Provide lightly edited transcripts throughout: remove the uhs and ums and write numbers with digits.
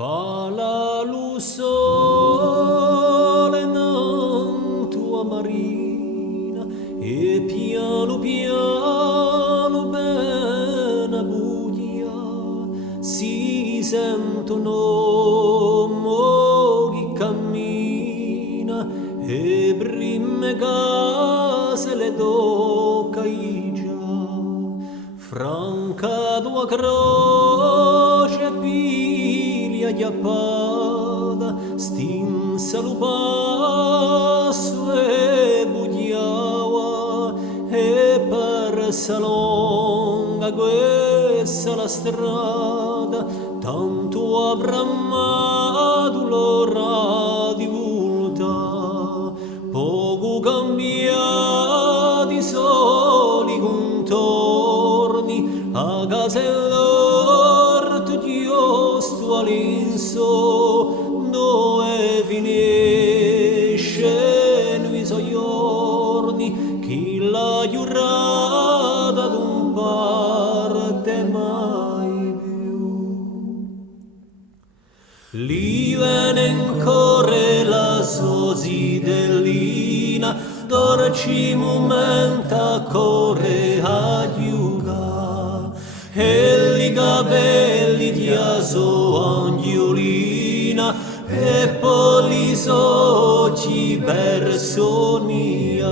Fa la sole in tua marina e piano piano bene buia si sentono moghi cammina e prime case le tocca già franca tua croce piglia chiappata stinsa lo passo e bugliava e per salonga questa la strada tanto avrà amato l'ora di volta poco cambiati soli contorni a casa e l'orto Dio sto all'inso dove finisce i suoi giorni chi l'ha giurata non parte mai più lì viene ancora la sosidellina dolci momento corre a giuga e li capelli di aso angiolina e poi gli occhi personia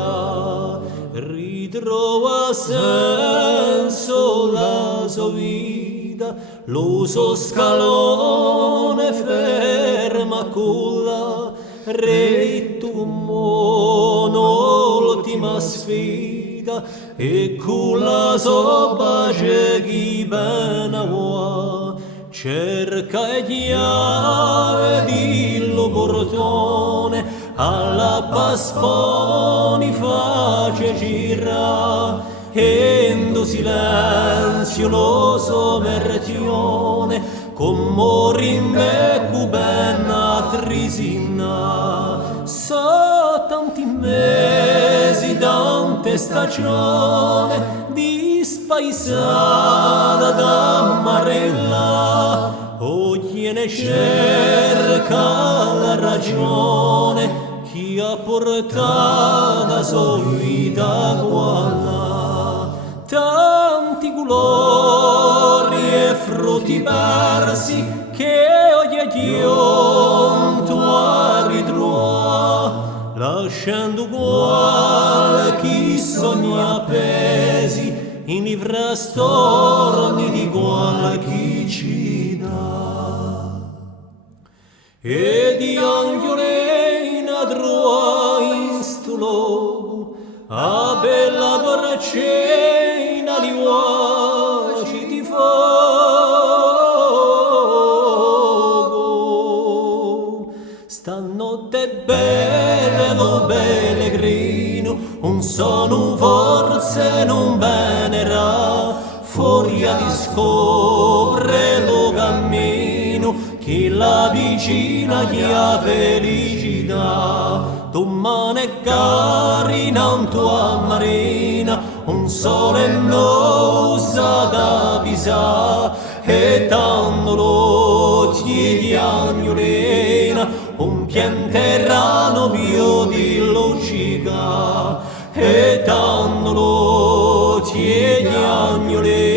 ritrova senso la sua vita lo so scalone ferma con la retto mono l'ultima sfida e con la sua pace chi bene vuole cerca e chiave di lo portone alla pasponi face gira e in silenzio lo sommergione con morimbe cubena trisina so tanti mesi tante stagioni di spaesata da marella oggi ne cerca la ragione chi ha portata sua vita qua tanti colori e frutti persi che oggi è giunto a ritrovare lasciando qualche sogno appesi in i frastorni di qualche città e di angiolina trova in sto luogo a bella torcina di uoci di fuoco stanotte bello pellegrino un sono forse non venerà fuori a discorre lo cammino che la vicina chi ha felicità domani carina un tua marina un sole nosa da pisà e tanto l'occhi di agnolina un pianterrano bio di lucica e tanto l'occhi di agnolina